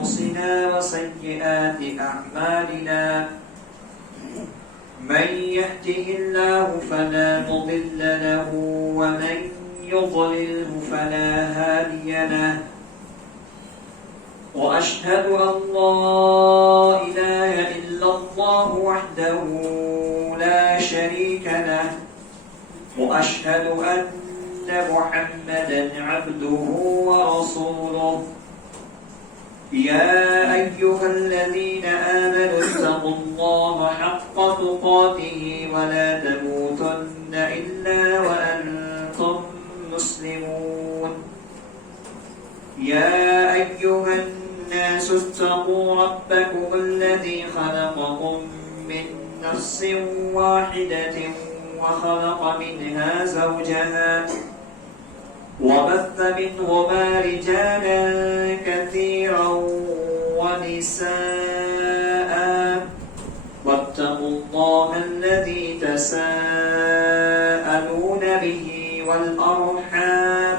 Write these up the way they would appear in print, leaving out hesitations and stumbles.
أنفسنا وسيئات أعمالنا من يهده الله فلا مضل له ومن يضلله فلا هادي له وأشهد أن لا إله إلا الله وحده لا شريك له وأشهد أن محمدا عبده ورسوله يا أيها الذين آمنوا اتقوا الله حق تقاته ولا تموتن إلا وأنتم مسلمون يا أيها الناس اتقوا ربكم الذي خلقكم من نفس واحدة وخلق منها زوجها وبث منهما رجالا كثيرا ونساء واتقوا الله الذي تساءلون به والأرحام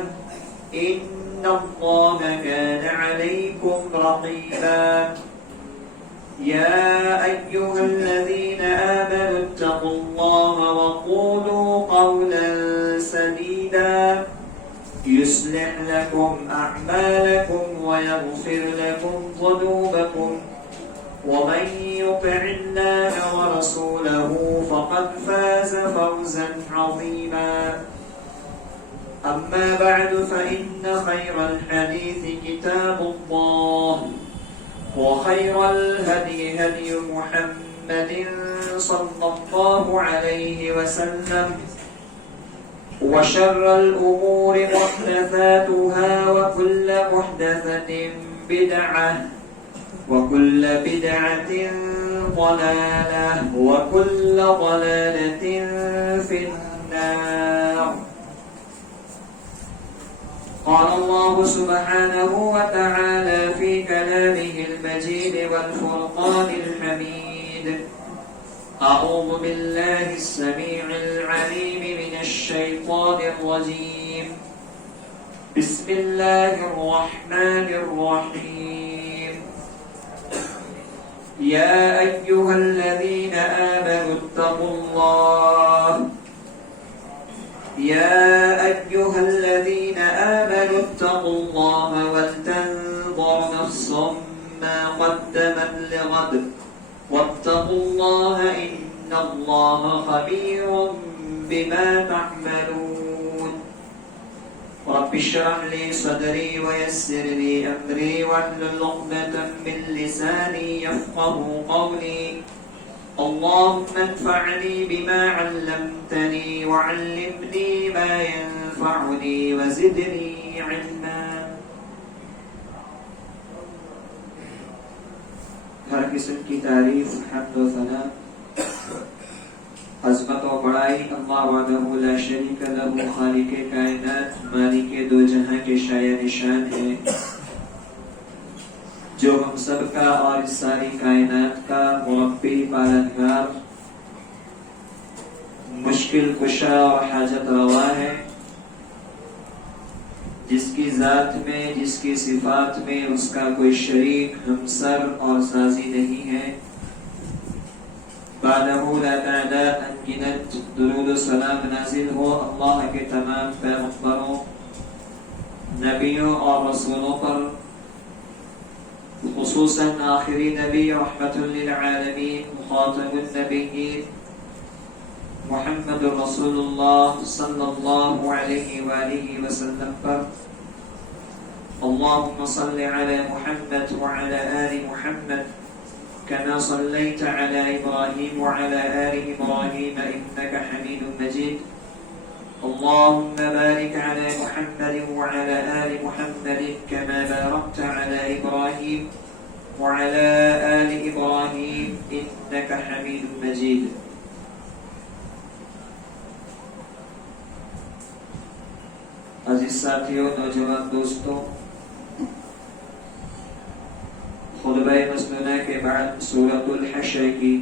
إن الله كان عليكم رقيبا يا أيها الذين آمنوا اتقوا الله وقولوا قولا سديدا يصلح لكم أعمالكم ويغفر لكم ذنوبكم ومن يطع الله ورسوله فقد فاز فوزا عظيما أما بعد فإن خير الحديث كتاب الله وخير الهدي هدي محمد صلى الله عليه وسلم وشر الأمور محدثاتها وكل محدثة بدعة وكل بدعة ضلالة وكل ضلالة في النار. قال الله سبحانه وتعالى في كلامه المجيد والفرقان الحميد أعوذ بالله السميع العليم من الشيطان الرجيم بسم الله الرحمن الرحيم يا أيها الذين آمنوا اتقوا الله يا أيها الذين آمنوا اتقوا الله ولتنظر نفس ما قدمت لغد واتقوا الله إن الله خبير بما تعملون رب اشرح لي صدري ويسر لي أمري واحلل عقدة من لساني يفقه قولي اللهم انفعني بما علمتني وعلمني ما ينفعني وزدني علما. ہر قسم کی تعریف حمد و ثنا عظمت و بڑائی اللہ وحدہ لا شریک لہ خالق کائنات مالک دو جہاں کے شایع نشان ہے جو ہم سب کا اور اس ساری کائنات کا مربی پالنگار مشکل کشا اور حاجت روا ہے جس کی ذات میں جس کی صفات میں اس کا کوئی شریک ہمسر اور سازی نہیں ہے بعدہ لا تعداد انگنت درود و سلام نازل ہو اللہ کے تمام پیغمبروں نبیوں اور رسولوں پر خصوصاً آخری نبی رحمت للعالمین مخاطب النبیین محمد رسول اللہ صلی اللہ علیہ وآلہ وسلم پر اللهم صل على محمد وعلى آل محمد كما صليت على إبراهيم وعلى آل إبراهيم إنك حميد مجيد اللهم بارك على محمد وعلى آل محمد كما باركت على إبراهيم وعلى آل إبراهيم إنك حميد مجيد. عزیز ساتھیوں نوجوان دوستوں خطبہ مسنونہ کے بعد سورۃ الحشر کی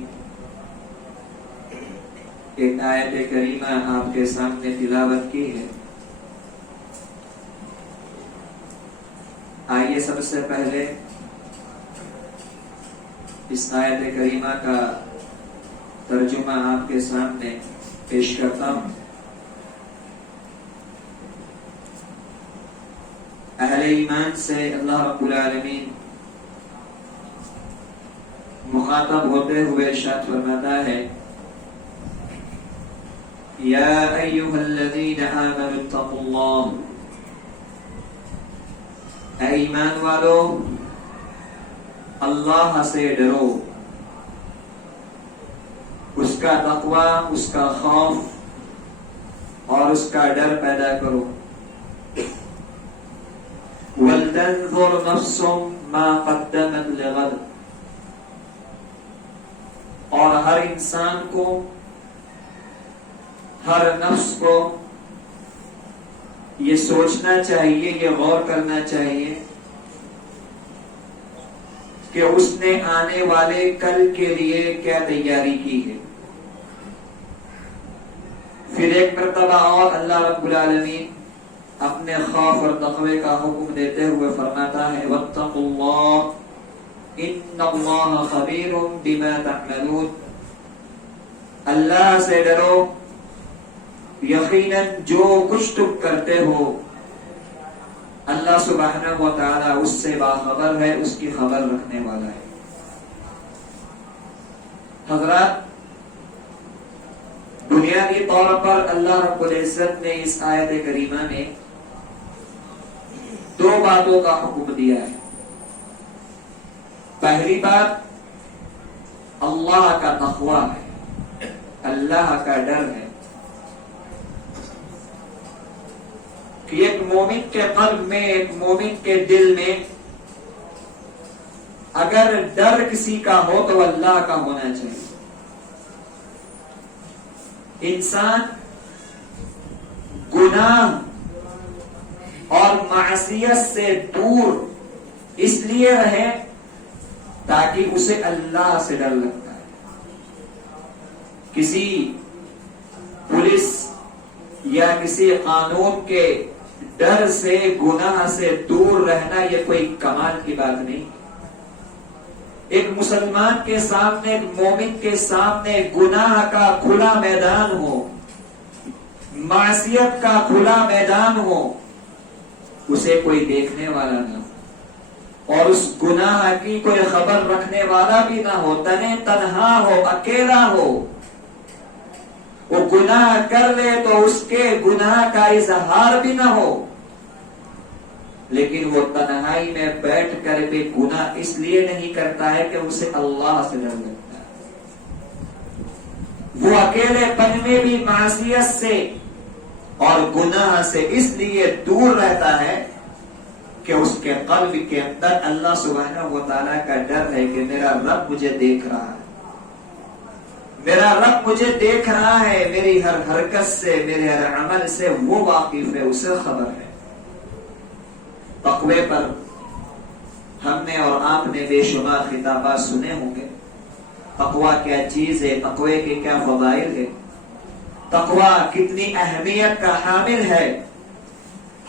ایک آیت کریمہ آپ کے سامنے تلاوت کی ہے. آئیے سب سے پہلے اس آیت کریمہ کا ترجمہ آپ کے سامنے پیش کرتا ہوں۔ اہل ایمان سے اللہ رب العالمین مخاطب ہوتے ہوئے ارشاد فرماتا ہے، یا ایھا الذین آمنوا اتقوا اللہ، اے ایمان والو اللہ سے ڈرو، اس کا تقوی، اس کا خوف اور اس کا ڈر پیدا کرو۔ وَلْتَنظُرْ نَفْسٌ مَا قَدَّمَتْ لِغَدٍ، اور ہر انسان کو، ہر نفس کو یہ سوچنا چاہیے، یہ غور کرنا چاہیے کہ اس نے آنے والے کل کے لیے کیا تیاری کی ہے۔ پھر ایک مرتبہ اور اللہ رب العالمین اپنے خوف اور تقوی کا حکم دیتے ہوئے فرماتا ہے، وَاتَّقُوا اللَّهَ إِنَّ اللَّهَ خَبِيرٌ بِمَا تَعْمَلُونَ، اللہ سے ڈرو، یقیناً جو کچھ تم کرتے ہو اللہ سبحانہ و تعالی اس سے باخبر ہے، اس کی خبر رکھنے والا ہے۔ حضرات، بنیادی طور پر اللہ رب العزت نے اس آیت کریمہ میں دو باتوں کا حکم دیا ہے۔ پہلی بات اللہ کا تقوی ہے، اللہ کا ڈر ہے کہ ایک مومن کے قلب میں، ایک مومن کے دل میں اگر ڈر کسی کا ہو تو اللہ کا ہونا چاہیے۔ انسان گناہ اور معصیت سے دور اس لیے رہے تاکہ اسے اللہ سے ڈر لگتا ہے۔ کسی پولیس یا کسی قانون کے ڈر سے، گناہ سے دور رہنا یہ کوئی کمال کی بات نہیں۔ ایک مسلمان کے سامنے، ایک مومن کے سامنے گناہ کا کھلا میدان ہو، معصیت کا کھلا میدان ہو، اسے کوئی دیکھنے والا نہ ہو اور اس گناہ کی کوئی خبر رکھنے والا بھی نہ ہو، تنہا ہو، اکیلا ہو، وہ گناہ کر لے تو اس کے گناہ کا اظہار بھی نہ ہو، لیکن وہ تنہائی میں بیٹھ کر بھی گناہ اس لیے نہیں کرتا ہے کہ اسے اللہ سے ڈر لگتا ہے۔ وہ اکیلے پن میں بھی معصیت سے اور گناہ سے اس لیے دور رہتا ہے کہ اس کے قلب کے اندر اللہ سبحانہ و تعالیٰ کا ڈر ہے کہ میرا رب مجھے دیکھ رہا ہے، میرا رب مجھے دیکھ رہا ہے، میری ہر حرکت سے، میرے ہر عمل سے وہ واقف ہے، اسے خبر ہے۔ تقوی پر ہم نے اور آپ نے بے شمار خطابات سنے ہوں گے۔ تقوی کیا چیز ہے، تقوی کے کیا فضائل ہے، تقوی کتنی اہمیت کا حامل ہے۔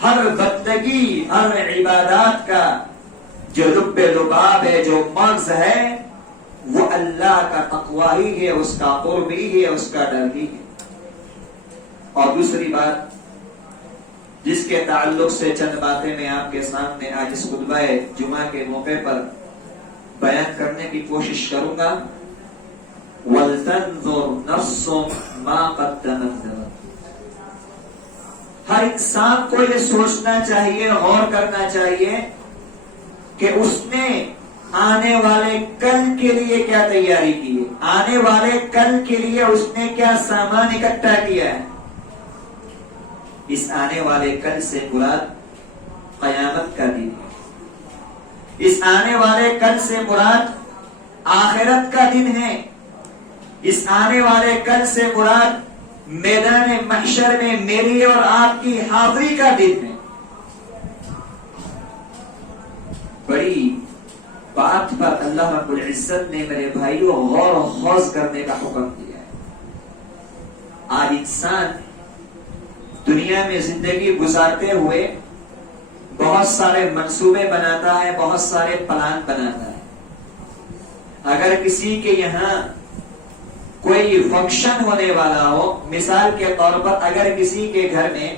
ہر بندگی، ہر عبادات کا جو لب لباب ہے، جو مغز ہے، وہ اللہ کا تقوی ہی ہے، اس کا قرب ہی ہے، اس کا ڈر ہی ہے۔ اور دوسری بات جس کے تعلق سے چند باتیں میں آپ کے سامنے آج اس خطبہ جمعہ کے موقع پر بیان کرنے کی کوشش کروں گا۔ وَلْتَنظُرْ نَفْسٌ مَا قَدَّمَتْ لِغَدٍ، ہر انسان کو یہ سوچنا چاہیے، غور کرنا چاہیے کہ اس نے آنے والے کل کے لیے کیا تیاری کی ہے، آنے والے کل کے لیے اس نے کیا سامان اکٹھا کیا ہے۔ اس آنے والے کل سے مراد قیامت کا دن ہے، اس آنے والے کل سے مراد آخرت کا دن ہے، اس آنے والے کل سے مراد میدان محشر میں میری اور آپ کی حاضری کا دن ہے۔ بڑی بات پر اللہ رب العزت نے میرے بھائیوں غور و خوض کرنے کا حکم دیا ہے۔ آج انسان دنیا میں زندگی گزارتے ہوئے بہت سارے منصوبے بناتا ہے، بہت سارے پلان بناتا ہے، اگر کسی کے یہاں کوئی فنکشن ہونے والا ہو، مثال کے طور پر اگر کسی کے گھر میں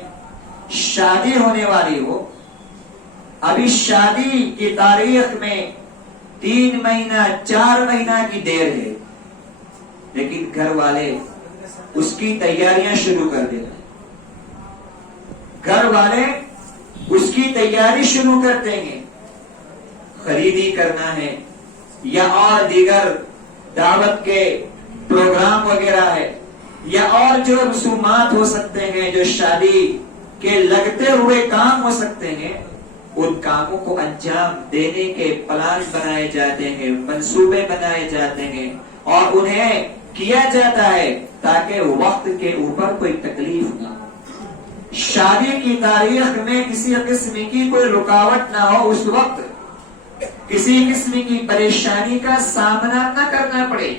شادی ہونے والی ہو، ابھی شادی کی تاریخ میں 3 مہینہ 4 مہینہ کی دیر ہے، لیکن گھر والے اس کی تیاریاں شروع کر دیتے ہیں، گھر والے اس کی تیاری شروع کر دیں گے، خریدی کرنا ہے یا اور دیگر دعوت کے پروگرام وغیرہ ہے یا اور جو رسومات ہو سکتے ہیں، جو شادی کے لگتے ہوئے کام ہو سکتے ہیں، ان کاموں کو انجام دینے کے پلان بنائے جاتے ہیں، منصوبے بنائے جاتے ہیں اور انہیں کیا جاتا ہے تاکہ وقت کے اوپر کوئی تکلیف نہ ہو، شادی کی تاریخ میں کسی قسم کی کوئی رکاوٹ نہ ہو، اس وقت کسی قسم کی پریشانی کا سامنا نہ کرنا پڑے۔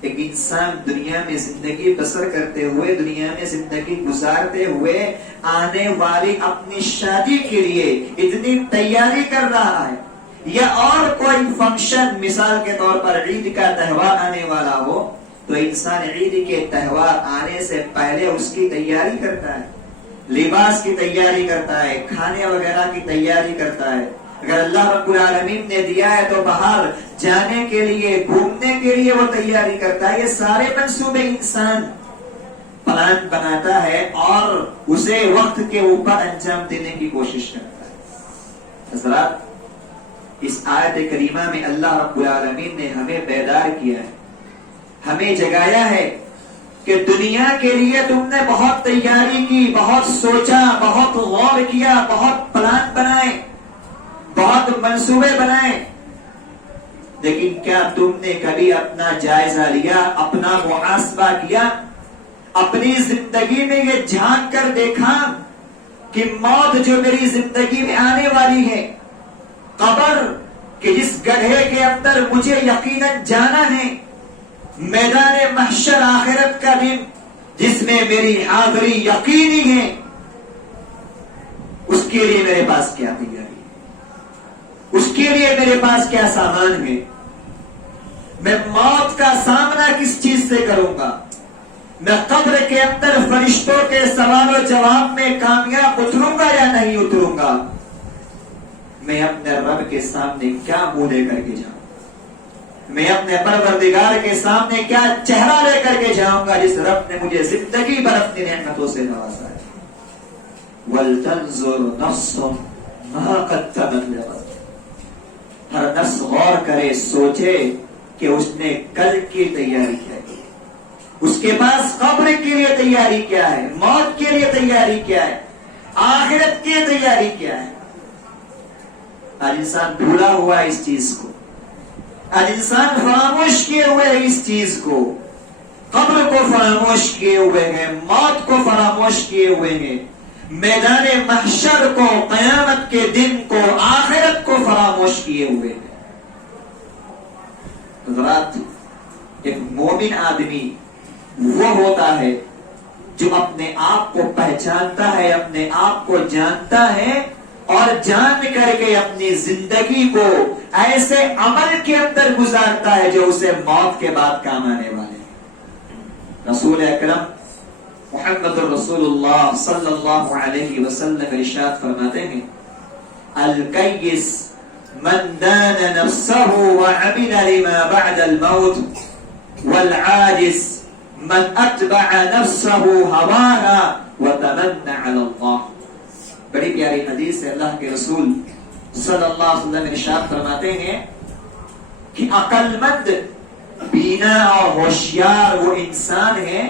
ایک انسان دنیا میں زندگی بسر کرتے ہوئے، دنیا میں زندگی گزارتے ہوئے آنے والی اپنی شادی کے لیے اتنی تیاری کر رہا ہے، یا اور کوئی فنکشن، مثال کے طور پر عید کا تہوار آنے والا ہو، تو انسان عید کے تہوار آنے سے پہلے اس کی تیاری کرتا ہے، لباس کی تیاری کرتا ہے، کھانے وغیرہ کی تیاری کرتا ہے۔ اگر اللہ رب العالمین نے دیا ہے تو باہر جانے کے لیے، گھومنے کے لیے وہ تیاری کرتا ہے۔ یہ سارے منصوبے انسان پلان بناتا ہے اور اسے وقت کے اوپر انجام دینے کی کوشش کرتا ہے۔ حضرات، اس آیت کریمہ میں اللہ رب العالمین نے ہمیں بیدار کیا ہے، ہمیں جگایا ہے کہ دنیا کے لیے تم نے بہت تیاری کی، بہت سوچا، بہت غور کیا، بہت پلان بنائے، بہت منصوبے بنائے، لیکن کیا تم نے کبھی اپنا جائزہ لیا، اپنا محاسبہ کیا، اپنی زندگی میں یہ جھانک کر دیکھا کہ موت جو میری زندگی میں آنے والی ہے، قبر کہ جس گڑھے کے اندر مجھے یقیناً جانا ہے، میدان محشر آخرت کا دن جس میں میری حاضری یقینی ہے، اس کے لیے میرے پاس کیا تیاری، اس کے لیے میرے پاس کیا سامان ہے، میں موت کا سامنا کس چیز سے کروں گا، میں قبر کے اندر فرشتوں کے سوال و جواب میں کامیاب اتروں گا یا نہیں اتروں گا، میں اپنے رب کے سامنے کیا منہ لے کر کے جاؤں، میں اپنے پروردگار کے سامنے کیا چہرہ لے کر کے جاؤں گا جس رب نے مجھے زندگی بھر اپنی نعمتوں سے نوازا ہے۔ وَلْتَنْظُرْ نَفْسٌ مَا قَدَّمَتْ لِغَدٍ، ہر نفس غور کرے، سوچے کہ اس نے کل کی تیاری کیا ہے، اس کے پاس قبر کے لیے تیاری کیا ہے، موت کے لیے تیاری کیا ہے، آخرت کی تیاری کیا ہے۔ آج انسان بھولا ہوا ہے اس چیز کو، آج انسان فراموش کیے ہوئے ہے اس چیز کو، قبر کو فراموش کیے ہوئے ہیں، موت کو فراموش کیے ہوئے ہیں، میدان محشر کو، قیامت کے دن کو، آخرت کو فراموش کیے ہوئے ہیں۔ حضرات، ایک مومن آدمی وہ ہوتا ہے جو اپنے آپ کو پہچانتا ہے، اپنے آپ کو جانتا ہے اور جان کر کے اپنی زندگی کو ایسے عمل کے اندر گزارتا ہے جو اسے موت کے بعد کام آنے والے ہیں۔ رسول اکرم محمد رسول اللہ صلی اللہ علیہ وسلم ارشاد فرماتے ہیں، الکیس من دان نفسه وعمل لما بعد الموت والعاجز من اتبع نفسه هواها وتمنى على الله۔ بڑی پیاری حدیث ہے، اللہ کے رسول صلی اللہ علیہ وسلم ارشاد فرماتے ہیں کہ عقل مند، بینا اور ہوشیار وہ انسان ہے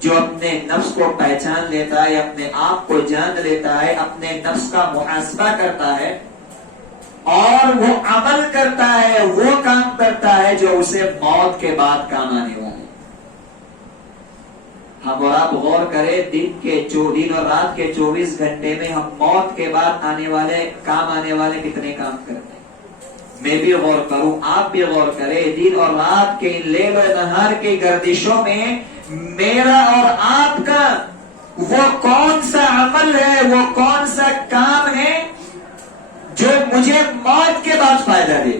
جو اپنے نفس کو پہچان لیتا ہے، اپنے آپ کو جان لیتا ہے، اپنے نفس کا محاسبہ کرتا ہے اور وہ عمل کرتا ہے، وہ کام کرتا ہے جو اسے موت کے بعد کام آنے والے۔ ہم اور آپ غور کریں، دن اور رات کے 24 گھنٹے میں ہم موت کے بعد آنے والے کتنے کام کرتے ہیں۔ میں بھی غور کروں، آپ بھی غور کریں، دن اور رات کے لیل و نہار کی گردشوں میں میرا اور آپ کا وہ کون سا عمل ہے، وہ کون سا کام ہے جو مجھے موت کے بعد فائدہ دے،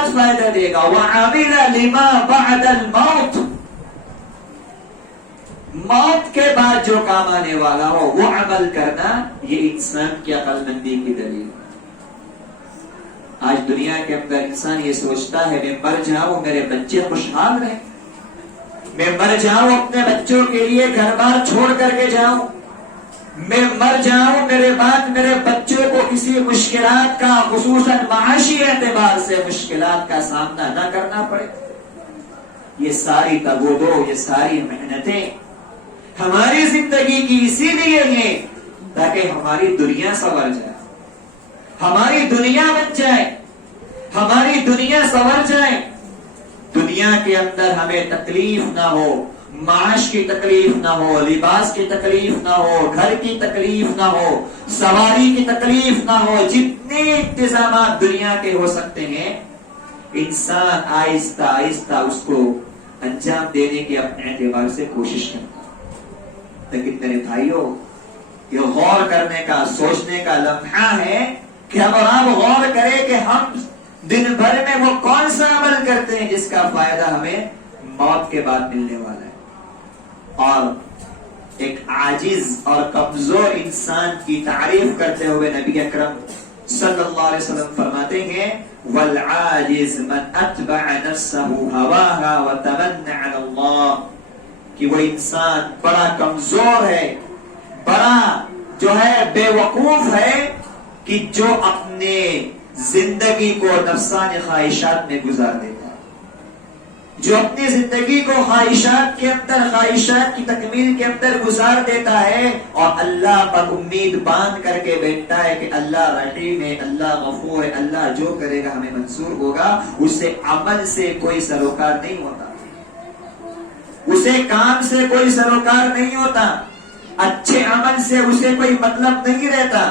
بعد فائدہ دے گا. وَعَمِلَ لِمَا بَعْدَ الْمَوْتِ, موت کے بعد جو کام آنے والا ہو وہ عمل کرنا, یہ انسان کی عقل مندی کی دلیل. آج دنیا کے اندر انسان یہ سوچتا ہے میں مر جاؤں میرے بچے خوشحال رہیں, میں مر جاؤں اپنے بچوں کے لیے گھر بار چھوڑ کر کے جاؤں, میں مر جاؤں میرے بعد میرے بچوں کو کسی مشکلات کا خصوصاً معاشی اعتبار سے مشکلات کا سامنا نہ کرنا پڑے. یہ ساری تگودو, یہ ساری محنتیں ہماری زندگی کی اسی لیے ہیں تاکہ ہماری دنیا سنور جائے, ہماری دنیا بن جائے, ہماری دنیا سنور جائے. دنیا کے اندر ہمیں تکلیف نہ ہو, معاش کی تکلیف نہ ہو, لباس کی تکلیف نہ ہو, گھر کی تکلیف نہ ہو, سواری کی تکلیف نہ ہو. جتنے انتظامات دنیا کے ہو سکتے ہیں انسان آہستہ آہستہ اس کو انجام دینے کی اپنے اعتبار سے کوشش کرتا. لیکن میرے بھائیوں, یہ غور کرنے کا, سوچنے کا لمحہ ہے کہ ہم اور آپ غور کریں کہ ہم دن بھر میں وہ کون سا عمل کرتے ہیں جس کا فائدہ ہمیں موت کے بعد ملنے والا ہے. اور ایک عاجز اور کمزور انسان کی تعریف کرتے ہوئے نبی اکرم صلی اللہ علیہ وسلم فرماتے ہیں والعاجز من اتبع نفسه هواها وتمنى على الله, کہ وہ انسان بڑا کمزور ہے, بڑا جو ہے بے وقوف ہے کہ جو اپنے زندگی کو نفسانی خواہشات میں گزار دیتا ہے, جو اپنی زندگی کو خواہشات کے اندر, خواہشات کی تکمیل کے اندر گزار دیتا ہے اور اللہ پر امید باندھ کر کے بیٹھتا ہے کہ اللہ رحیم ہے, اللہ غفور ہے, اللہ جو کرے گا ہمیں منظور ہوگا. اسے عمل سے کوئی سروکار نہیں ہوتا, اسے کام سے کوئی سروکار نہیں ہوتا, اچھے عمل سے اسے کوئی مطلب نہیں رہتا.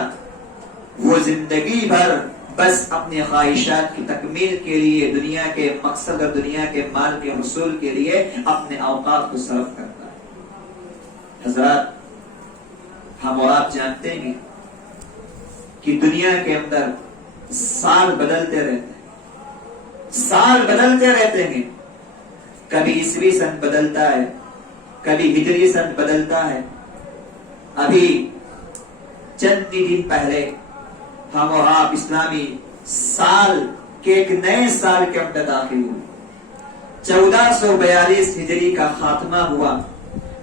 وہ زندگی بھر بس اپنے خواہشات کی تکمیل کے لیے, دنیا کے مقصد اور دنیا کے مال کے حصول کے لیے اپنے اوقات کو صرف کرتا ہے. حضرات, ہم اور آپ جانتے ہیں کہ دنیا کے اندر سال بدلتے رہتے ہیں, سال بدلتے رہتے ہیں. کبھی عیسوی سن بدلتا ہے, کبھی ہجری سن بدلتا ہے. ابھی چند دن پہلے ہم اور آپ اسلامی سال کے ایک نئے سال کے اندر داخل ہوئے. 1442 ہجری کا خاتمہ ہوا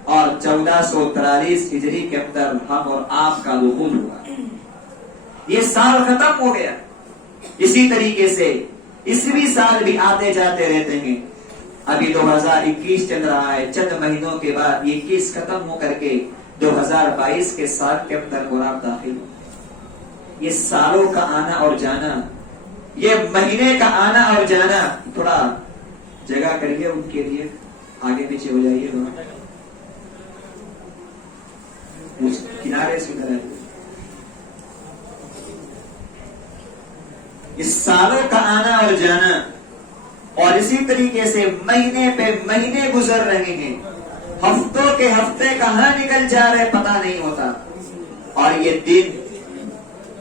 اور 1443 ہجری کے اندر ہم اور آپ کا دخول ہوا. یہ سال ختم ہو گیا. اسی طریقے سے عیسوی سال بھی آتے جاتے رہتے ہیں. ابھی 2021 چل رہا ہے, چند مہینوں کے بعد 21 ختم ہو کر کے 2022 کے سال کے اندر اور آپ داخل ہو. یہ سالوں کا آنا اور جانا, یہ مہینے کا آنا اور جانا, تھوڑا جگہ کریے ان کے لیے, آگے پیچھے ہو جائیے, کنارے سے ادھر ہے. اس سالوں کا آنا اور جانا اور اسی طریقے سے مہینے پہ مہینے گزر رہے ہیں, ہفتوں کے ہفتے کہاں نکل جا رہے پتہ نہیں ہوتا. اور یہ دن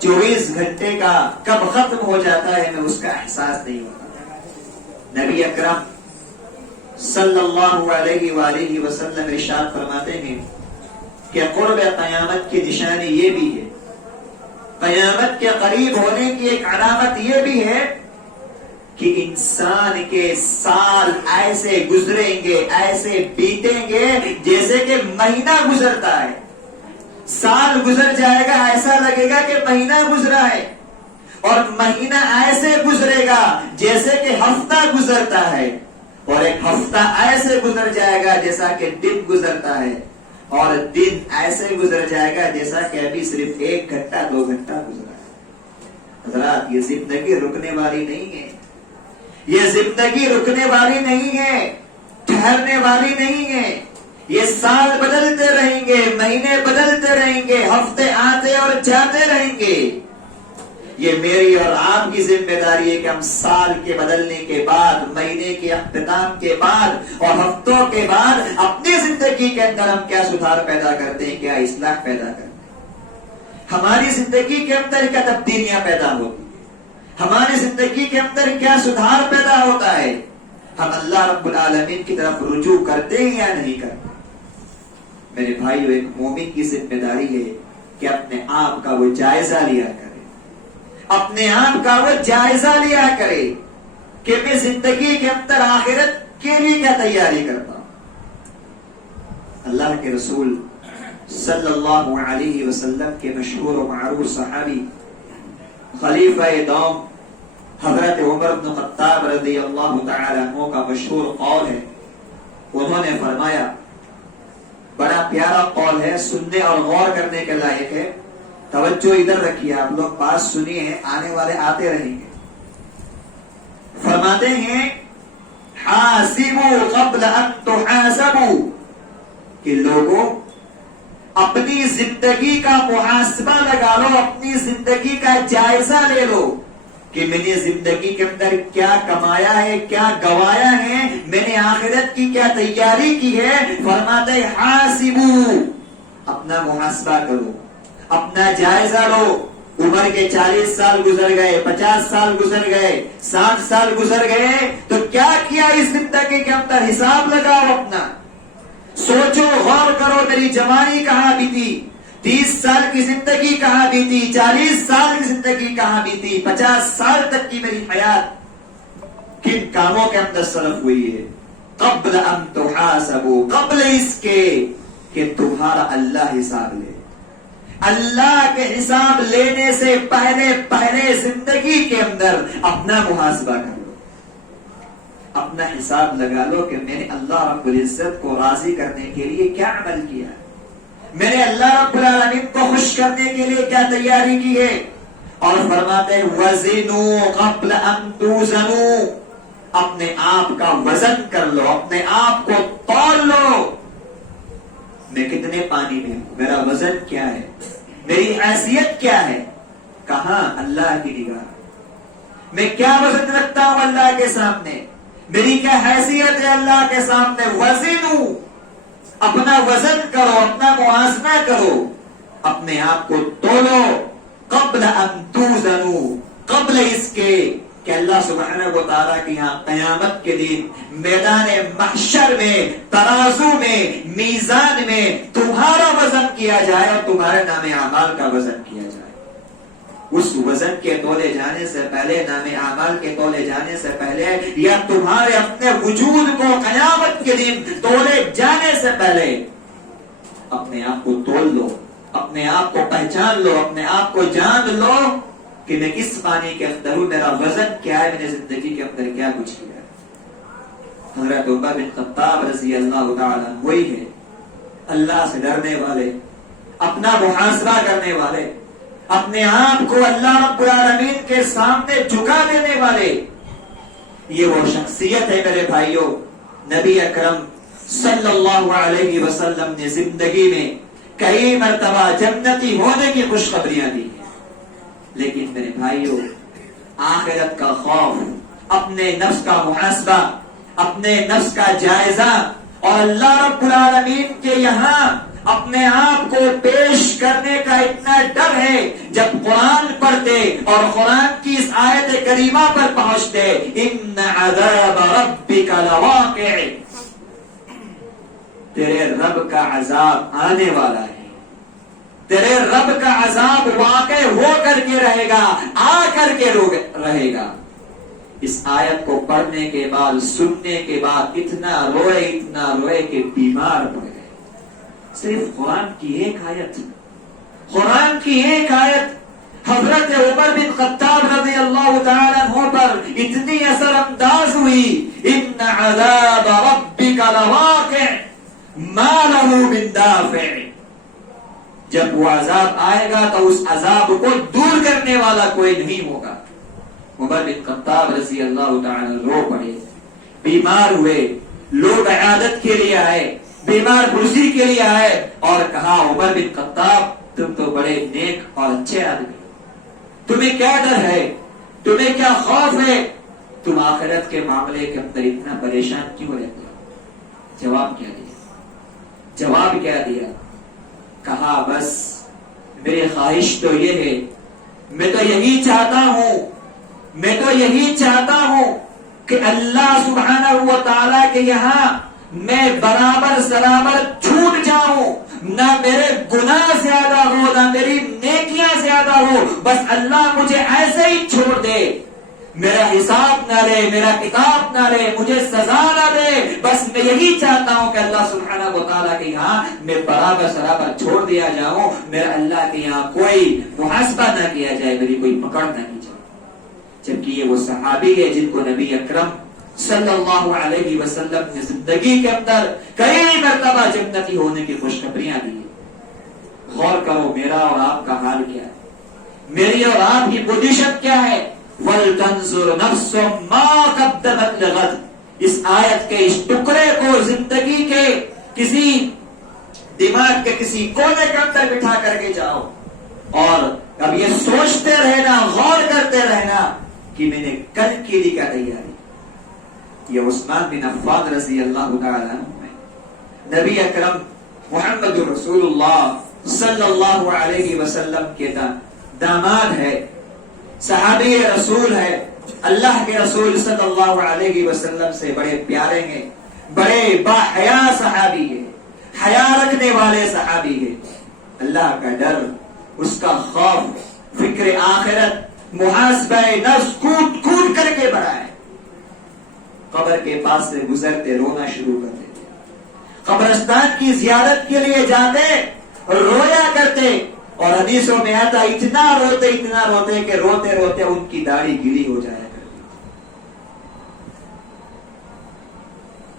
24 گھنٹے کا کب ختم ہو جاتا ہے ہمیں اس کا احساس نہیں ہوتا. نبی اکرم صلی اللہ علیہ وآلہ وسلم ارشاد فرماتے ہیں کہ قرب قیامت کی نشانی یہ بھی ہے, قیامت کے قریب ہونے کی ایک علامت یہ بھی ہے کہ انسان کے سال ایسے گزریں گے, ایسے بیتیں گے جیسے کہ مہینہ گزرتا ہے. سال گزر جائے گا, ایسا لگے گا کہ مہینہ گزرا ہے, اور مہینہ ایسے گزرے گا جیسے کہ ہفتہ گزرتا ہے, اور ایک ہفتہ ایسے گزر جائے گا جیسا کہ دن گزرتا ہے, اور دن ایسے گزر جائے گا جیسا کہ ابھی صرف 1 گھنٹہ 2 گھنٹہ گزرا ہے. حضرات, یہ زندگی رکنے والی نہیں ہے, یہ زندگی رکنے والی نہیں ہے, ٹھہرنے والی نہیں ہے. یہ سال بدلتے رہیں گے, مہینے بدلتے رہیں گے, ہفتے آتے اور جاتے رہیں گے. یہ میری اور آپ کی ذمہ داری ہے کہ ہم سال کے بدلنے کے بعد, مہینے کے اختتام کے بعد اور ہفتوں کے بعد اپنی زندگی کے اندر ہم کیا سدھار پیدا کرتے ہیں, کیا اصلاح پیدا کرتے ہیں, ہماری زندگی کے اندر کیا تبدیلیاں پیدا ہوتی ہیں, ہماری زندگی کے اندر کیا سدھار پیدا ہوتا ہے؟ ہم اللہ رب العالمین کی طرف رجوع کرتے ہیں یا نہیں کرتے؟ میرے بھائیو، ایک مومن کی ذمہ داری ہے کہ اپنے آپ کا وہ جائزہ لیا کرے، اپنے آپ کا وہ جائزہ لیا کرے کہ میں زندگی کے اندر آخرت کے لیے کیا تیاری کرتا ہوں۔ اللہ کے رسول صلی اللہ علیہ وسلم کے مشہور و معروف صحابی خلیفہ دوم حضرت عمر بن خطاب رضی اللہ تعالی عنہ کا مشہور قول ہے، انہوں نے فرمایا، بڑا پیارا قول ہے، سننے اور غور کرنے کے لائق ہے، توجہ ادھر رکھیے، آپ لوگ بات سنیے، آنے والے آتے رہیں گے۔ فرماتے ہیں حاسبوا قبل ان تحاسبوا، کہ لوگوں اپنی زندگی کا محاسبہ لگا لو، اپنی زندگی کا جائزہ لے لو کہ میں نے زندگی کے اندر کیا کمایا ہے، کیا گوایا ہے، میں نے آخرت کی کیا تیاری کی ہے۔ فرماتے ہیں حاسبوا، اپنا محاسبہ کرو، اپنا جائزہ لو۔ عمر کے 40 سال گزر گئے، 50 سال گزر گئے، 60 سال گزر گئے، تو کیا کیا اس زندگی کے اندر؟ حساب لگاؤ اپنا، سوچو غور کرو، میری جوانی کہاں بیتی، 30 سال کی زندگی کہاں بیتی، 40 سال کی زندگی کہاں بیتی، 50 سال تک کی میری حیات کن کاموں کے اندر صرف ہوئی ہے۔ قبل ان تحاسبوا، قبل اس کے کہ تمہارا اللہ حساب لے۔ اللہ کے حساب لینے سے پہلے زندگی کے اندر اپنا محاسبہ کر لو، اپنا حساب لگا لو کہ میں نے اللہ رب العزت کو راضی کرنے کے لیے کیا عمل کیا ہے، میں نے اللہ رب العالمین کو خوش کرنے کے لیے کیا تیاری کی ہے۔ اور فرماتے ہیں وزنوا قبل ان توزنوا، اپنے آپ کا وزن کر لو، اپنے آپ کو تول لو، میں کتنے پانی میں ہوں، میرا وزن کیا ہے، میری حیثیت کیا ہے، کہاں اللہ کی نگاہ، میں کیا وزن رکھتا ہوں اللہ کے سامنے، میری کیا حیثیت ہے اللہ کے سامنے۔ وزنوا، اپنا وزن کرو، اپنا موازنہ کرو، اپنے آپ کو تولو۔ قبل ان توزنوا، قبل اس کے کہ اللہ سبحانہ و تعالیٰ کی یہاں قیامت کے دن میدان محشر میں، ترازو میں، میزان میں تمہارا وزن کیا جائے اور تمہارے نام اعمال کا وزن کیا جائے۔ اس وزن کے تولے جانے سے پہلے، نام اعمال کے تولے جانے سے پہلے، یا تمہارے اپنے وجود کو قیامت کے دن تولے جانے سے پہلے اپنے آپ کو تول لو، اپنے آپ کو پہچان لو، اپنے آپ کو جان لو کہ میں کس پانی کے اندر ہوں، میرا وزن کیا ہے، میں نے زندگی کے اندر کیا کچھ کیا ہے۔ حضرت عمر بن خطاب رضی اللہ تعالیٰ عنہ وہی ہے، اللہ سے ڈرنے والے، اپنا محاسبہ کرنے والے، اپنے آپ کو اللہ رب العالمین کے سامنے جھکا دینے والے۔ یہ وہ شخصیت ہے میرے بھائیوں، نبی اکرم صلی اللہ علیہ وسلم نے زندگی میں کئی مرتبہ جنتی ہونے کی خوشخبریاں دی ہیں، لیکن میرے بھائیوں آخرت کا خوف، اپنے نفس کا محاسبہ، اپنے نفس کا جائزہ، اور اللہ رب العالمین کے یہاں اپنے آپ کو پیش کرنے کا اتنا ڈر ہے، جب قرآن پڑھتے اور قرآن کی اس آیت کریمہ پر پہنچتے، ان عذاب ربک لواقع، تیرے رب کا عذاب آنے والا ہے، تیرے رب کا عذاب واقع ہو کر کے رہے گا، آ کر کے رہے گا۔ اس آیت کو پڑھنے کے بعد، سننے کے بعد اتنا روئے کہ بیمار پڑ گئے۔ صرف قرآن کی ایک آیت، قرآن کی ایک آیت حضرت عمر بن خطاب رضی اللہ تعالیٰ عنہ پر اتنی اثر انداز ہوئی، ان عذاب ربک لواقع ما له من دافع، جب وہ عذاب آئے گا تو اس عذاب کو دور کرنے والا کوئی نہیں ہوگا۔ عمر بن خطاب رضی اللہ تعالیٰ رو پڑے، بیمار ہوئے، لوگ عیادت کے لیے آئے، بیمار پرسی کے لیے آئے، اور کہا عمر بن خطاب تم تو بڑے نیک اور اچھے آدمی، تمہیں کیا ڈر ہے، تمہیں کیا خوف ہے، تم آخرت کے معاملے کے اندر اتنا پریشان کیوں رہتے ہو؟ جواب کیا دیا؟ جواب کیا دیا؟ کہا بس میری خواہش تو یہ ہے، میں تو یہی چاہتا ہوں، میں تو یہی چاہتا ہوں کہ اللہ سبحانہ و تعالیٰ کے یہاں میں برابر سرابر چھوٹ جاؤں، نہ میرے گناہ زیادہ ہو نہ میری نیکیاں زیادہ ہو، بس اللہ مجھے ایسے ہی چھوڑ دے، میرا حساب نہ لے، میرا کتاب نہ لے، مجھے سزا نہ دے، بس میں یہی چاہتا ہوں کہ اللہ سبحانہ و تعالیٰ کے یہاں میں برابر سرابر چھوڑ دیا جاؤں، میرا اللہ کے یہاں کوئی محاسبہ نہ کیا جائے، میری کوئی پکڑ نہ کی جائے۔ جبکہ یہ وہ صحابی ہے جن کو نبی اکرم صلی اللہ علیہ وسلم نے زندگی کے اندر کئی مرتبہ جنتی ہونے کی خوشخبریاں دی ہیں۔ غور کرو میرا اور آپ کا حال کیا ہے، میری اور آپ کی پوزیشن کیا ہے۔ وَلْتَنْظُرْ نَفْسٌ مَا قَدَّمَتْ لِغَدٍ، اس آیت کے اس ٹکڑے کو زندگی کے کسی دماغ کے کسی کونے کے اندر بٹھا کر کے جاؤ اور اب یہ سوچتے رہنا، غور کرتے رہنا کہ میں نے کل کے لیے کیا تیاری۔ یہ عثمان بن عفان رضی اللہ تعالیٰ عنہ ہے، نبی اکرم محمد رسول اللہ صلی اللہ علیہ وسلم کے داماد ہے، صحابی رسول ہے، اللہ کے رسول صلی اللہ علیہ وسلم سے بڑے پیارے ہیں، بڑے باحیا صحابی ہیں، حیا رکھنے والے صحابی ہیں۔ اللہ کا ڈر، اس کا خوف، فکر آخرت، محاسبہ نفس کود کود کر کے بڑھا ہے۔ قبر کے پاس سے گزرتے رونا شروع کر دیتے، قبرستان کی زیارت کے لیے جاتے رویا کرتے، اور حدیثوں میں آتا اتنا روتے کہ روتے روتے ان کی داڑھی گیلی ہو جایا کرتی۔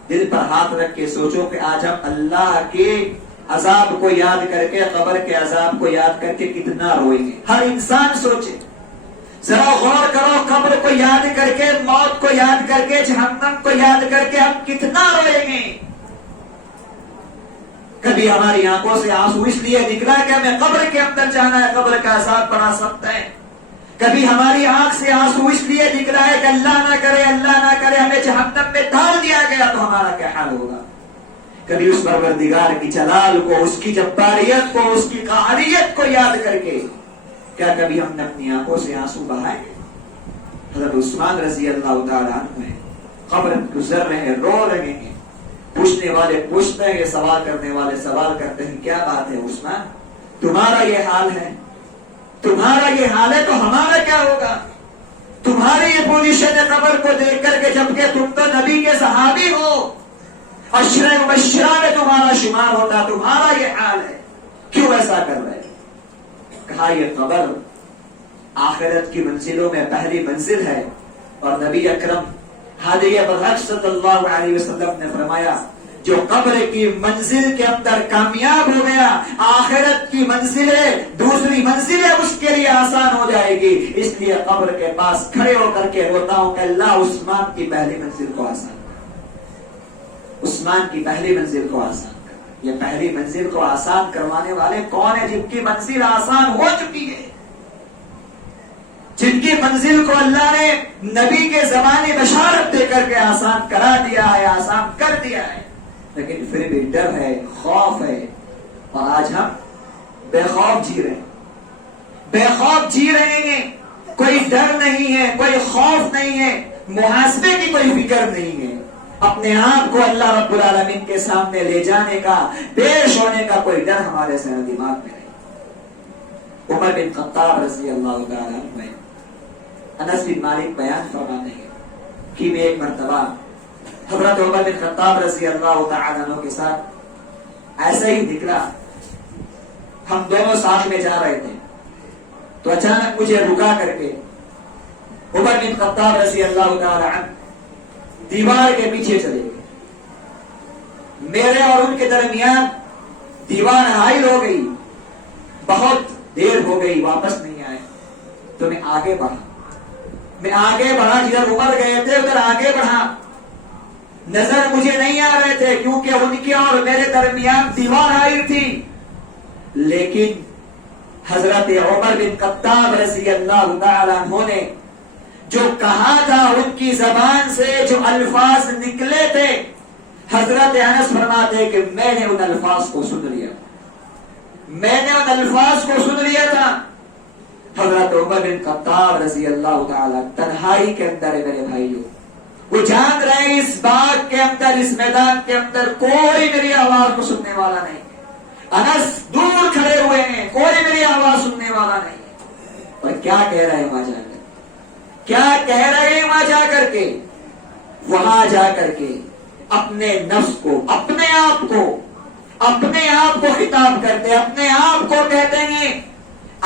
دل پر ہاتھ رکھ کے سوچو کہ آج ہم اللہ کے عذاب کو یاد کر کے، قبر کے عذاب کو یاد کر کے کتنا روئیں گے۔ ہر انسان سوچے، ذرا غور کرو، قبر کو یاد کر کے، موت کو یاد کر کے، جہنم کو یاد کر کے ہم کتنا روئیں گے۔ کبھی ہماری آنکھوں سے آنسو اس لیے نکلا کہ ہمیں قبر کے اندر جانا ہے، قبر کا عذاب بڑا سخت ہے۔ کبھی ہماری آنکھ سے آنسو اس لیے نکلا ہے کہ اللہ نہ کرے ہمیں جہنم میں ڈال دیا گیا تو ہمارا کیا حال ہوگا۔ کبھی اس پروردگار کی جلال کو، اس کی جباریت کو، اس کی قہریت کو یاد کر کے کیا کبھی ہم نے اپنی آنکھوں سے آنسو بہائے؟ حضرت عثمان رضی اللہ تعالیٰ عنہ ہیں، قبر گزر رہے ہیں، رو رہے ہیں، پوچھنے والے پوچھتے ہیں، سوال کرنے والے سوال کرتے ہیں، کیا بات ہے عثمان، تمہارا یہ حال ہے، تمہارا یہ حال ہے تو ہمارا کیا ہوگا؟ تمہاری یہ پوزیشن ہے قبر کو دیکھ کر کے، جبکہ تم تو نبی کے صحابی ہو، عشرہ مبشرہ میں تمہارا شمار ہوتا، تمہارا یہ حال ہے، کیوں ایسا کر رہے؟ کہا یہ قبر آخرت کی منزلوں میں پہلی منزل ہے، اور نبی اکرم ہادی برحق صلی اللہ علیہ وسلم نے فرمایا جو قبر کی منزل کے اندر کامیاب ہو گیا، آخرت کی منزلیں، دوسری منزلیں اس کے لیے آسان ہو جائے گی۔ اس لیے قبر کے پاس کھڑے ہو کر کے روتا ہوں کہ اللہ عثمان کی پہلی منزل کو آسان کر، عثمان کی پہلی منزل کو آسان کر۔ یہ پہلی منزل کو آسان کروانے والے کون ہیں؟ جن کی منزل آسان ہو چکی ہے، جن کی منزل کو اللہ نے نبی کے زمانے بشارت دے کر کے آسان کرا دیا ہے، آسان کر دیا ہے، لیکن پھر بھی ڈر ہے، خوف ہے، اور آج ہم بے خوف جی رہے ہیں، بے خوف جی رہے ہیں، کوئی ڈر نہیں ہے، کوئی خوف نہیں ہے، محاسبے کی کوئی فکر نہیں ہے، اپنے آپ کو اللہ رب العالمین کے سامنے لے جانے کا، پیش ہونے کا کوئی ڈر ہمارے ذہن دماغ میں نہیں۔ عمر بن خطاب رضی اللہ تعالیٰ عنہ میں انس بن مالک بیان فرماتے ہیں کہ میں ایک مرتبہ حضرت عمر بن خطاب رضی اللہ تعالیٰ عنہ کے ساتھ ایسے ہی نکلا، ہم دونوں ساتھ میں جا رہے تھے، تو اچانک مجھے رکا کر کے عمر بن خطاب رضی اللہ تعالیٰ عنہ دیوار کے پیچھے چلے گئے، میرے اور ان کے درمیان دیوار حائل ہو گئی، بہت دیر ہو گئی، واپس نہیں آئے، تو میں آگے بڑھا، جدھر عمر گئے تھے ادھر آگے بڑھا، نظر مجھے نہیں آ رہے تھے کیونکہ ان کے اور میرے درمیان دیوار حائل تھی، لیکن حضرت عمر بن خطاب رضی اللہ تعالیٰ عنہ نے جو کہا تھا، ان کی زبان سے جو الفاظ نکلے تھے، حضرت انس فرماتے کہ میں نے ان الفاظ کو سن لیا، میں نے ان الفاظ کو سن لیا تھا۔ حضرت عمر بن خطاب رضی اللہ تعالی تنہائی کے اندر ہے میرے بھائیوں، وہ جان رہے ہیں اس باغ کے اندر، اس میدان کے اندر کوئی میری آواز کو سننے والا نہیں. انس دور کھڑے ہوئے ہیں، کوئی میری آواز سننے والا نہیں. اور کیا کہہ رہے ہیں وہاں جا کر، کیا کہہ رہے ہیں وہاں جا کر کے؟ وہاں جا کر کے اپنے نفس کو، اپنے آپ کو خطاب کرتے، اپنے آپ کو کہتے ہیں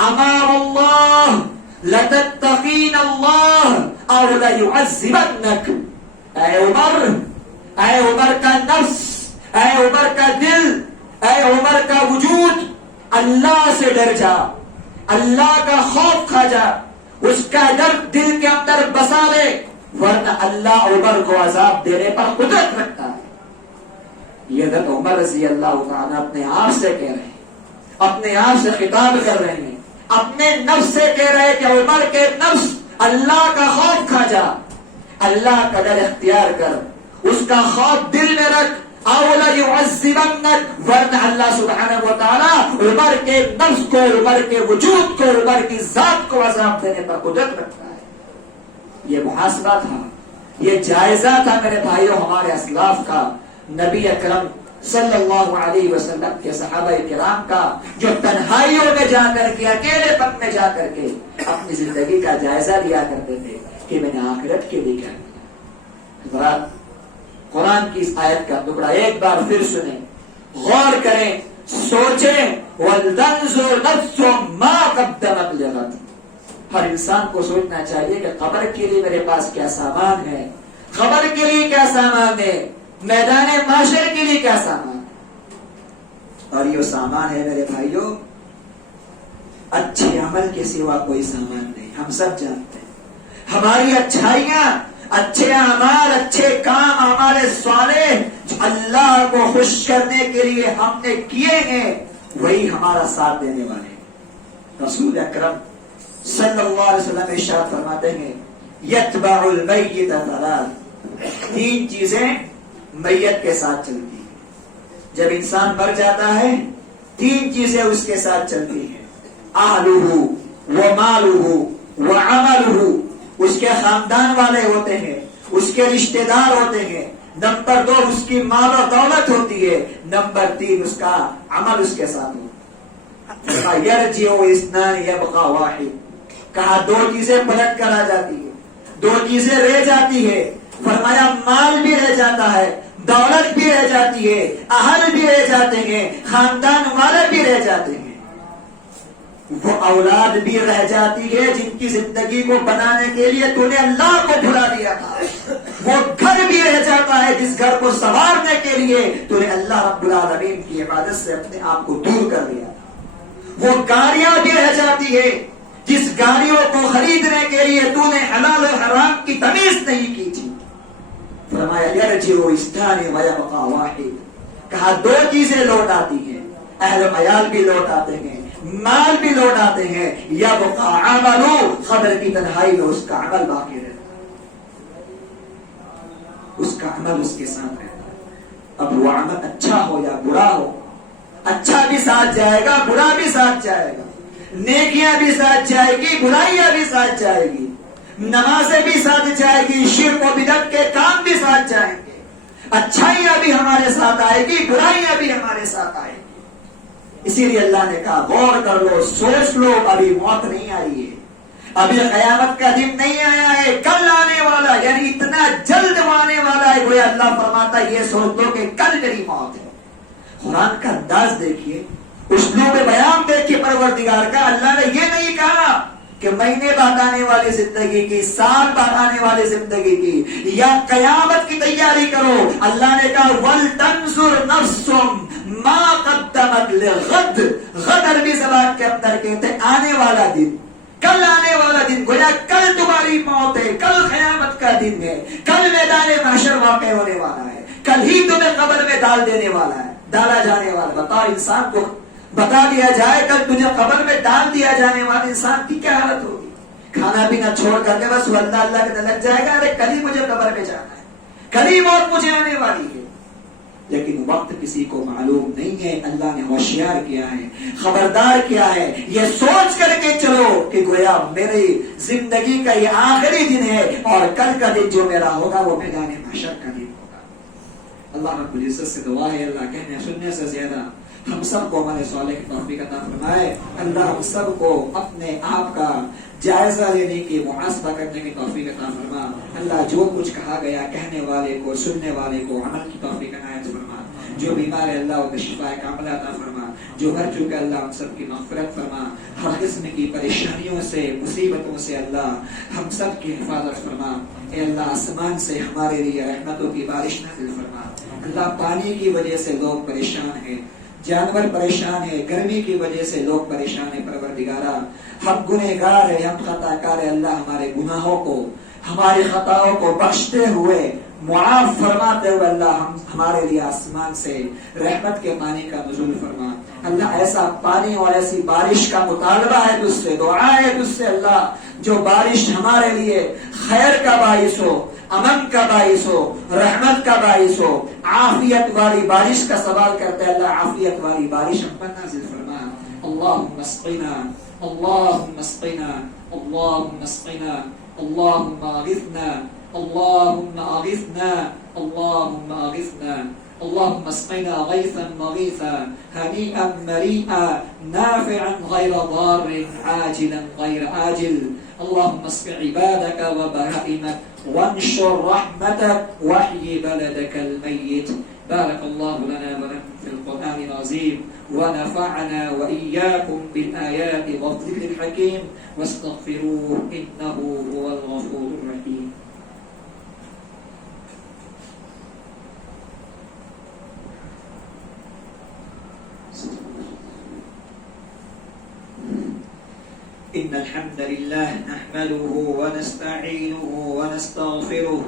امام اللہ لتتقین اللہ اور لیعذبنک. اے عمر کا نفس، اے عمر کا دل، اے عمر کا وجود، اللہ سے ڈر جا، اللہ کا خوف کھا جا، اس کا ڈر دل کے اندر بسا لے، ورنہ اللہ عمر کو عذاب دینے پر قدرت رکھتا ہے. یہ حضرت عمر رضی اللہ تعالیٰ اپنے آپ سے کہہ رہے ہیں، اپنے آپ سے خطاب کر رہے ہیں، اپنے نفس سے کہہ رہے ہیں کہ عمر کے نفس اللہ کا خوف کھا جا، اللہ کا ڈر اختیار کر، اس کا خوف دل میں رکھ، اولا یعذبنک، ورنہ اللہ سبحانہ و تعالی عمر کے نفس کو، عمر کے وجود کو، عمر کی ذات کو عذاب دینے پر قدرت رکھتا ہے. یہ محاسبہ تھا، یہ جائزہ تھا میرے بھائیوں ہمارے اسلاف کا، نبی اکرم صلی اللہ علیہ وسلم کے صحابہ کرام کا، جو تنہائیوں میں جا کر کے، اکیلے پن میں جا کر کے اپنی زندگی کا جائزہ لیا کرتے تھے کہ میں نے آخرت کے لیے کیا کیا. ذرا قرآن کی اس آیت کا ٹکڑا ایک بار پھر سنیں، غور کریں، سوچیں. وَلْتَنْظُرْ نَفْسٌ مَا قَدَّمَتْ لِغَدٍ. ہر انسان کو سوچنا چاہیے کہ قبر کے لیے میرے پاس کیا سامان ہے، قبر کے لیے کیا سامان ہے، میدان معاشر کے لیے کیا سامان ہے. اور یہ سامان ہے میرے بھائیوں اچھے عمل کے سوا کوئی سامان نہیں. ہم سب جانتے ہیں ہماری اچھائیاں، اچھے اعمال، اچھے کام، ہمارے صالح جو اللہ کو خوش کرنے کے لیے ہم نے کیے ہیں، وہی ہمارا ساتھ دینے والے ہیں. رسول اکرم صلی اللہ علیہ وسلم ارشاد فرماتے ہیں یتبع المیت ثلاث. تین چیزیں میت کے ساتھ چلتی ہیں. جب انسان مر جاتا ہے تین چیزیں اس کے ساتھ چلتی ہیں، اہلہ ومالہ وعملہ. اس کے خاندان والے ہوتے ہیں، اس کے رشتہ دار ہوتے ہیں. نمبر 2 اس کی مال و دولت ہوتی ہے. نمبر 3 اس کا عمل اس کے ساتھ ہوتا ہے. یرجع اثنان یبقى واحد. کہا 2 چیزیں پلٹ کر آ جاتی ہے، 2 چیزیں رہ جاتی ہے. فرمایا مال بھی رہ جاتا ہے، دولت بھی رہ جاتی ہے، اہل بھی رہ جاتے ہیں، خاندان والے بھی رہ جاتے ہیں. وہ اولاد بھی رہ جاتی ہے جن کی زندگی کو بنانے کے لیے تو نے اللہ کو بھلا دیا تھا. وہ گھر بھی رہ جاتا ہے جس گھر کو سنوارنے کے لیے تو نے اللہ رب العالمین کی عبادت سے اپنے آپ کو دور کر دیا تھا. وہ گاڑیاں بھی رہ جاتی ہے جس گاڑیوں کو خریدنے کے لیے تو نے حلال و حرام کی تمیز نہیں کی تھی. فرمایا یرجع اثنان ویبقى واحد. کہا 2 چیزیں لوٹ آتی ہیں، اہل و عیال بھی لوٹ آتے ہیں، مال بھی لوٹ آتے ہیں. یبقى عمل، قبر کی تنہائی میں اس کا عمل باقی رہتا ہے، اس کا عمل اس کے ساتھ رہتا ہے. اب وہ عمل اچھا ہو یا برا ہو، اچھا بھی ساتھ جائے گا، برا بھی ساتھ جائے گا، نیکیاں بھی ساتھ جائے گی، برائیاں بھی ساتھ جائے گی، نمازیں بھی ساتھ جائے گی، شرک و بدعت کے کام بھی ساتھ جائیں گے. اچھائیاں بھی ہمارے ساتھ آئے گی، برائیاں بھی ہمارے ساتھ آئے گی. اسی لیے اللہ نے کہا غور کر لو، سوچ لو، ابھی موت نہیں آئی ہے، ابھی قیامت کا دن نہیں آیا ہے، کل آنے والا، یعنی اتنا جلد آنے والا ہے. گویا اللہ فرماتا ہے یہ سوچ دو کہ کل میری موت ہے. قرآن کا انداز دیکھیے، اسلوب بیان دیکھیے پروردگار کا. اللہ نے یہ نہیں کہا کہ مہینے بعد آنے والی زندگی کی، سال بعد آنے والی زندگی کی، یا قیامت کی تیاری کرو. اللہ نے کہا وَلْتَنْظُرْ نَفْسٌ مَا قَدَّمَتْ لِغَدٍ. غد عربی زبان کے اندر کہتے ہیں آنے والا دن، کل آنے والا دن. گویا کل تمہاری موت ہے، کل قیامت کا دن ہے، کل میدان محشر واقع ہونے والا ہے، کل ہی تمہیں قبر میں ڈال دینے والا ہے، ڈالا جانے والا. بتاؤ انسان کو بتا دیا جائے کل تجھے قبر میں ڈال دیا جانے والے انسان کی کیا حالت ہوگی؟ کھانا پینا چھوڑ کر کے بس وہ اللہ کے لگ جائے گا، ارے کل ہی مجھے قبر میں جانا ہے، کل ہی موت مجھے آنے والی ہے. لیکن وقت کسی کو معلوم نہیں ہے. اللہ نے ہوشیار کیا ہے, خبردار کیا ہے, یہ سوچ کر کے چلو کہ گویا میری زندگی کا یہ آخری دن ہے اور کل کا دن جو میرا ہوگا وہ میدان محشر کا دن ہوگا. اللہ رب العزت سے دعا ہے اللہ کہنے سننے سے زیادہ ہم سب کو ہمارے صالح کی توفیق عطا فرمائے. اللہ ہم سب کو اپنے آپ کا جائزہ لینے کی, محاسبہ کرنے کی توفیق عطا فرما. اللہ جو کچھ کہا گیا کہنے والے کو, سننے والے کو عمل کی توفیق عنایت فرما. جو بیمار ہے اللہ ان شفا کاملہ عطا فرما. جو مر چکے اللہ ہم سب کی مغفرت فرما. ہر قسم کی پریشانیوں سے, مصیبتوں سے اللہ ہم سب کی حفاظت فرما. اے اللہ آسمان سے ہمارے لیے رحمتوں کی بارش نازل فرما. اللہ پانی کی وجہ سے لوگ پریشان ہیں, جانور پریشان ہے, گرمی کی وجہ سے لوگ پریشان ہیں. پروردگارا ہم گنہگار ہیں, ہم خطا کار ہیں. اللہ ہمارے گناہوں کو, ہماری خطاؤں کو بخشتے ہوئے, معاف فرماتے ہوئے اللہ ہمارے لیے آسمان سے رحمت کے پانی کا نزول فرما. اللہ ایسا پانی اور ایسی بارش کا مطالبہ ہے تجھ سے, دعا ہے تجھ سے اللہ, جو بارش ہمارے لیے خیر کا باعث ہو, امن کا باعث ہو, رحمت کا باعث ہو, عافیت والی بارش کا سوال کرتے ہیں. اللہ عافیت والی بارش ہم پر نازل فرما. اللهم اسقنا, اللهم اسقنا, اللهم اسقنا, اللهم اغثنا, اللهم اغثنا, اللهم اغثنا, اللهم اسقنا غيثا مغيثا هنيئا مريئا نافعا غير ضار عاجلا غير آجل. اللهم اسق عبادك وبهائمك وانشر رحمتك واحيي بلدك الميت. بارك الله لنا ولكم في القرآن العظيم ونفعنا وإياكم بالآيات والذكر الحكيم واستغفروه إنه هو الغفور الرحيم. إن الحمد لله نحمده ونستعينه ونستغفره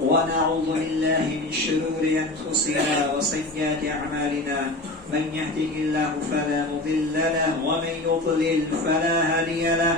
ونعوذ بالله من شرور أنفسنا وسيئات أعمالنا. من يهده الله فلا مضل له ومن يضلل فلا هادي له.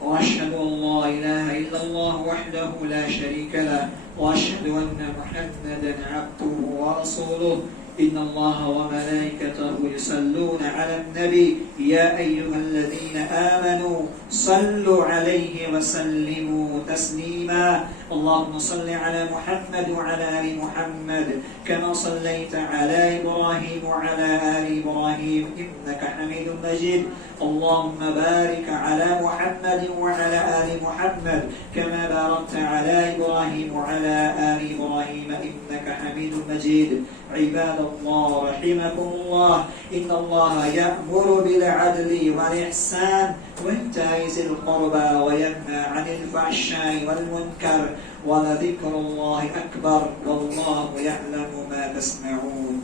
وأشهد أن لا إله إلا الله وحده لا شريك له وأشهد أن محمدا عبده ورسوله. إن الله وملائكته يصلون على النبي يا أيها الذين آمنوا صلوا عليه وسلموا تسليما. اللهم صل على محمد وعلى آل محمد كما صليت على إبراهيم وعلى آل إبراهيم إنك حميد مجيد. اللهم بارك على محمد وعلى آل محمد كما باركت على إبراهيم وعلى آل إبراهيم إنك حميد مجيد. عباد الله رحمكم الله, إن الله يأمر بالعدل والإحسان وإيتاء ذي القربى وينهى عن الفحشاء والمنكر ولذكر الله أكبر والله يعلم ما تصنعون.